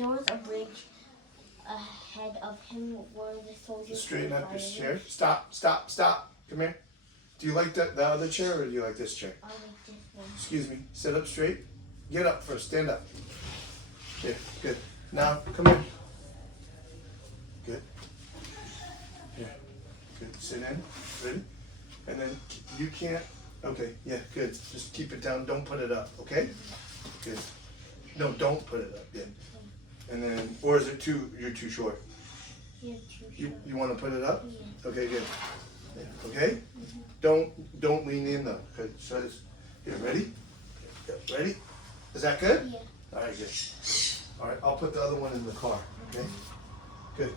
There was a bridge ahead of him where the soldiers Straighten were up your fighting. chair. Stop. Come here. Do you like the other chair or do you like this chair? I like this one. Excuse me. Sit up straight. Get up first. Stand up. Yeah, good. Now, come here. Good. Here. Good. Sit in. Ready? And then you can't. Okay. Yeah, good. Just keep it down. Don't put it up. Okay? Good. No, don't put it up. Yeah. And then, or is it you're too short? You're too short. You want to put it up? Yeah. Okay, good. Yeah, okay? Don't lean in though. Good. So it's, here, ready? Yeah, ready? Is that good? Yeah. All right, good. All right, I'll put the other one in the car. Okay? Good.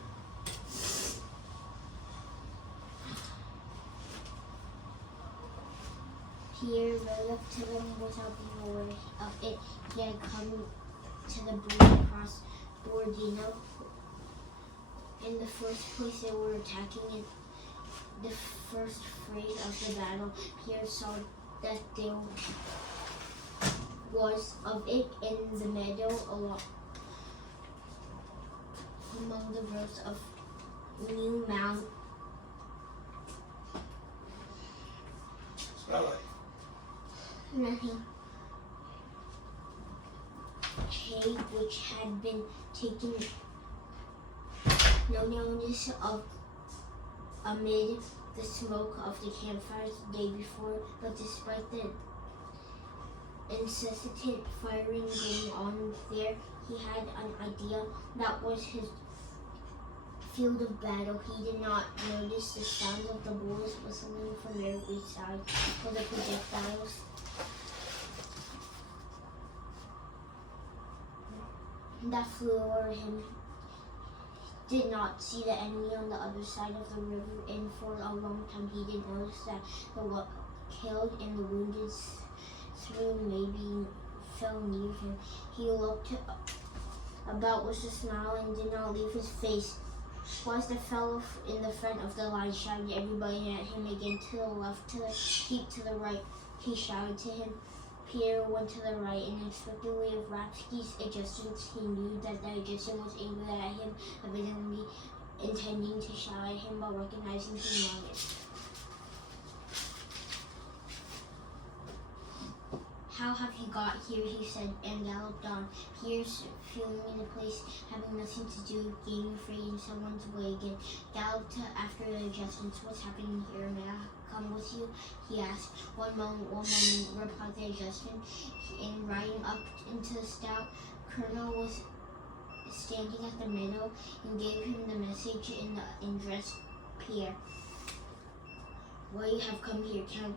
Pierre rode up to them without being aware of it. He had come to the bridge across Borodino. In the first place, they were attacking it. The first phrase of the battle, Pierre saw that there was of it in the meadow among the rows of new mound. Smell it. Nothing. Hay which had been taken no notice of amid the smoke of the campfires the day before, but despite the incessant firing going on there, he had an idea that was his field of battle. He did not notice the sound of the bullets whistling from every side of the projectiles. That flew over him. Did not see the enemy on the other side of the river, and for a long time he did notice that the killed and the wounded through maybe fell near him. He looked about with a smile and did not leave his face. Whilst the fellow in the front of the line shouted everybody at him again, to the left, keep to the right. He shouted to him. Pierre went to the right, and inexplicably of Rapsky's adjustants, he knew that the adjutant was angry at him, evidently intending to shout at him, but recognizing him wrong. How have you got here, he said, and galloped on. Pierre's feeling in the place, having nothing to do, getting afraid in someone's way again, galloped after the adjustants. What's happening here? May I come with you? He asked. One moment, replied the adjutant. And riding up into the stout colonel was standing at the meadow and gave him the message in addressed Pierre. Why you have come here, Count?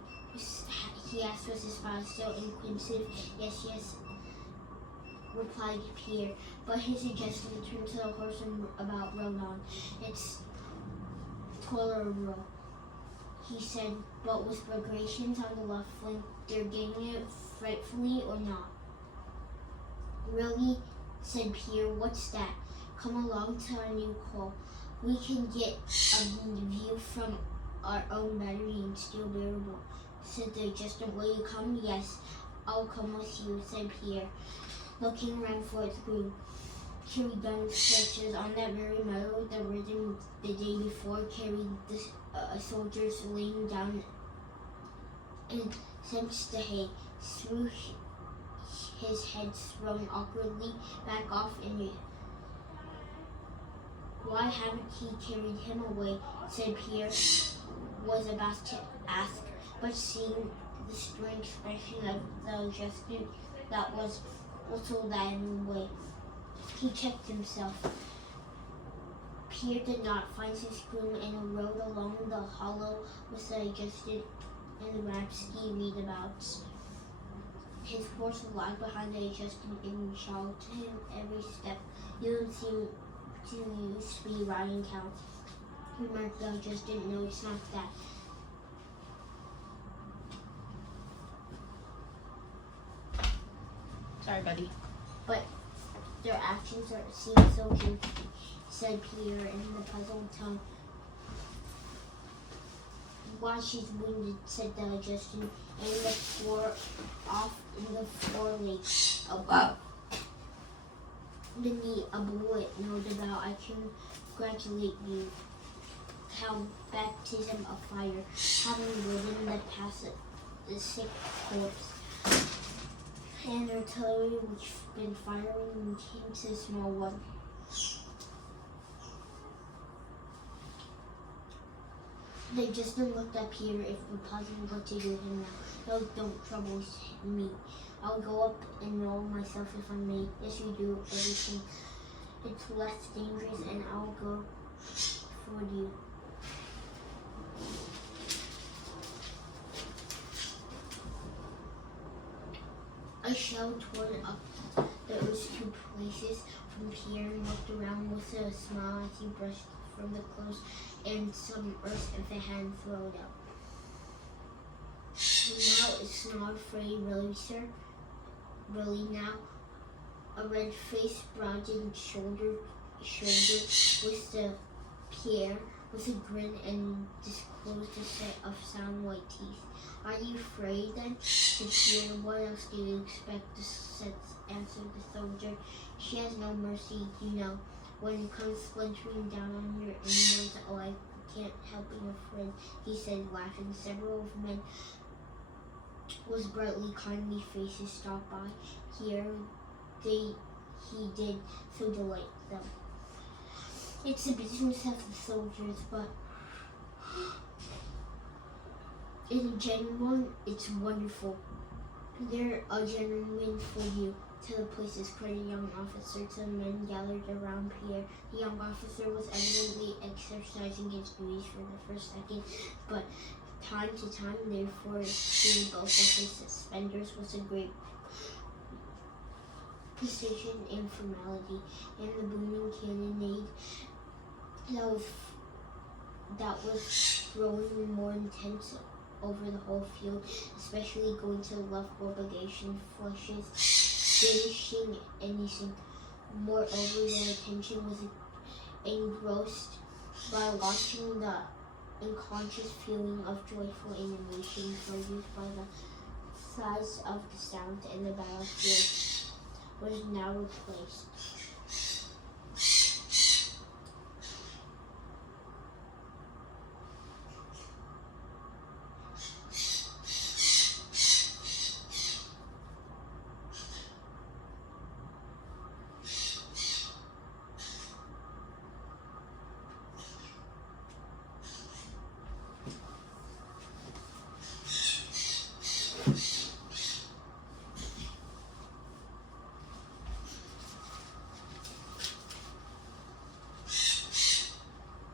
He asked with his smile still inquisitive. Yes, replied Pierre, but his adjutant turned to the horse and rode on. It's tolerable, he said, but with migrations on the left flank, they're getting it frightfully or not? Really, said Pierre, what's that? Come along to our new call. We can get a view from our own battery and still bearable, said the adjutant. Will you come? Yes, I'll come with you, said Pierre, looking around for its group. Carried gun stretches on that very meadow. The rhythm the day before carried the soldiers laying down and sensed the hay. Threw his head thrown awkwardly back off and why haven't he carried him away? Said Pierre, was about to ask, but seeing the strange expression of the adjutant that was also that way, he checked himself. Pierre did not find his groom and rode along the hollow with the adjutant and the Rapsky readabouts. His horse lagged behind the adjutant and shouted to him every step. You don't seem to used to be riding, Count, remarked the adjutant. No, it's not that. Sorry, buddy. But their actions seem so guilty, said Pierre in a puzzled tone. Why, she's wounded, said the adjutant, and looked off in the foreleg above. beneath a bullet, no doubt. I congratulate you. How baptism of fire, having ridden the past the sick corpse, and artillery which been firing into the small one. They just looked up here if we're positive what to do with him now. No, don't trouble me. I'll go up and roll myself if I may. Yes, you do everything. It's less dangerous and I'll go for you. I shouted toward up those two places from Pierre and looked around with a smile as he brushed from the clothes and some earth if it hadn't thrown out. Now it's not afraid, really, sir? Really now? A red face, broad and shoulder with the Pierre with a grin and disclosed a set of sound white teeth. Are you afraid then? Said Pierre. What else do you expect? Answered the soldier. She has no mercy, you know. When it comes splintering down on your inwards, oh, I can't help being afraid, he said, laughing. Several of men with brightly kindly faces stopped by. Here he did so delight them. It's the business of the soldiers, but in genuine, it's wonderful. They're a gentleman for you. To the places, cried a young officer to the men gathered around Pierre. The young officer was evidently exercising his duties for the first second, but time to time, therefore, seeing both of his suspenders was a great precision and formality, and the booming cannonade that was growing more intense over the whole field, especially going to the left where bagation flushes, finishing anything. Moreover, their attention was engrossed by watching the unconscious feeling of joyful animation produced by the size of the sound, and the battlefield was now replaced.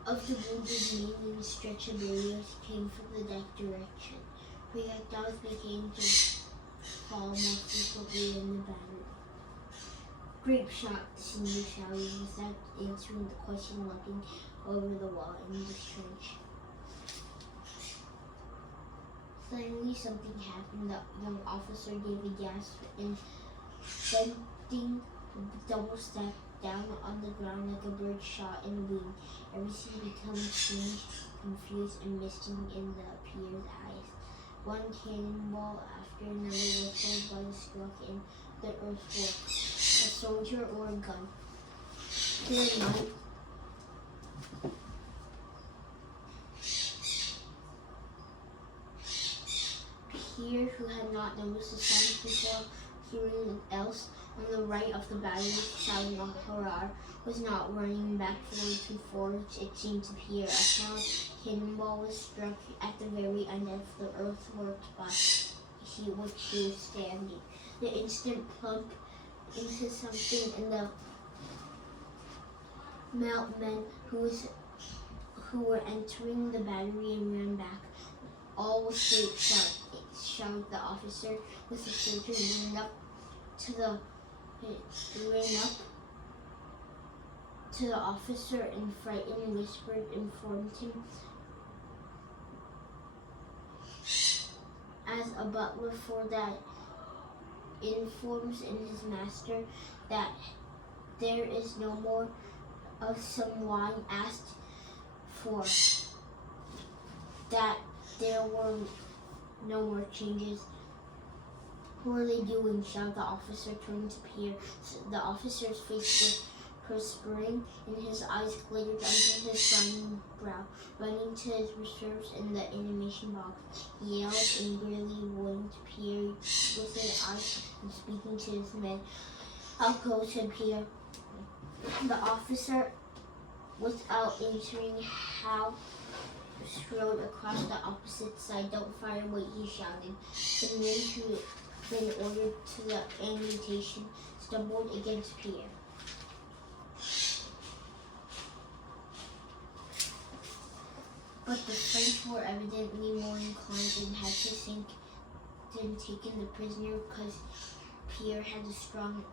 Of the wounded men in stretcher barriers came from the deck direction. Projectiles began to fall more frequently in the battery. Grape shot, the senior shouted without answering the question, looking over the wall in the trench. Suddenly something happened. The young officer gave a gasp and bending double step down on the ground like a bird shot in the wing. Everything became strange, confused, and misty in the Pierre's eyes. One cannonball after another was hurled by the stroke in the earthwork. A soldier or a gun. Good night. Pierre, who had not noticed the sound before hearing else, on the right of the battery, shouting a hurrah, was not running back forwards. It seemed to Pierre. A cannonball was struck at the very end of the earthwork by which he was standing. The instant plump into something, and the men who were entering the battery and ran back. All with great shouted the officer with the surgeon ran up to the officer and frightened whispered informed him as a butler for that informs in his master that there is no more of some wine asked for, that there were no more changes Who are they doing? Shouted the officer, turning to Pierre. The officer's face was perspiring, and his eyes glittered under his frowning brow. Running to his reserves in the animation box, he yelled angrily, warning Pierre with his eyes and speaking to his men. "I'll go," said Pierre. The officer, without answering, Hal strode across the opposite side. "Don't fire, wait," he shouted. The men who had been ordered to the ammunition stumbled against Pierre. But the French were evidently more inclined and had to sink in taking the prisoner because Pierre had a strong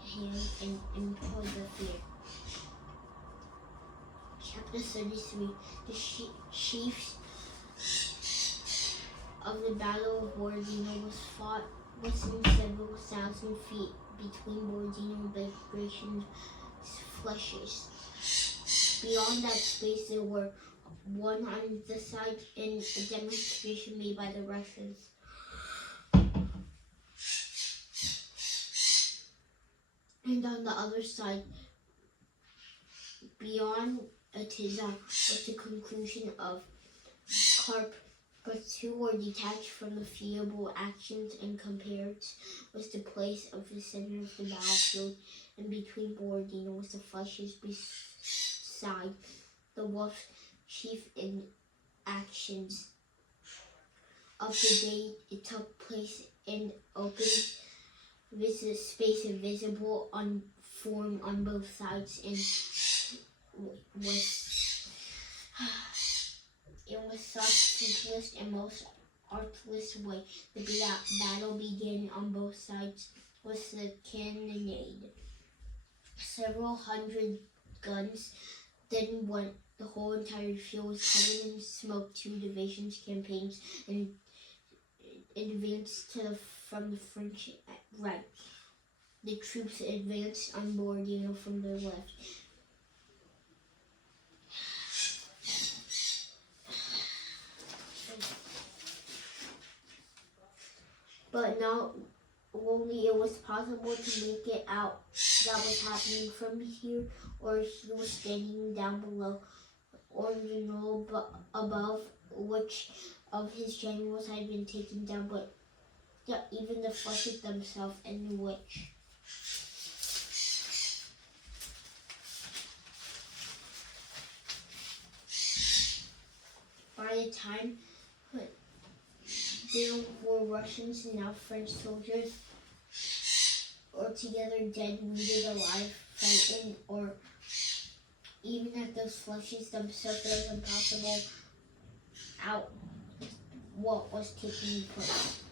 hand and imposed the fear. Chapter 33. The chiefs of the Battle of Borodino was fought within several thousand feet between Borodino and Bagration's flèches. Beyond that space there were one on the side and a demonstration made by the Russians. And on the other side, beyond Atiza, was the conclusion of Karp, but two were detached from the feeble actions and compared was the place of the center of the battlefield, and between Borodino was the flèches beside the wolf chief in actions of the day. It took place in open space visible on form on both sides, and it was such simplest and most artless way. The battle began on both sides with the cannonade. Several hundred guns then went. The whole entire field was covered in smoke. Two divisions campaigns and advanced from the French right. The troops advanced on Borodino from the left. But not only it was possible to make it out that was happening from here, or he was standing down below, or the knoll above, which of his generals had been taken down, but even the flèches themselves, and which. By the time there were Russians and now French soldiers, altogether dead, wounded, alive, fighting, or even at those flèches themselves, it was impossible out what was taking place.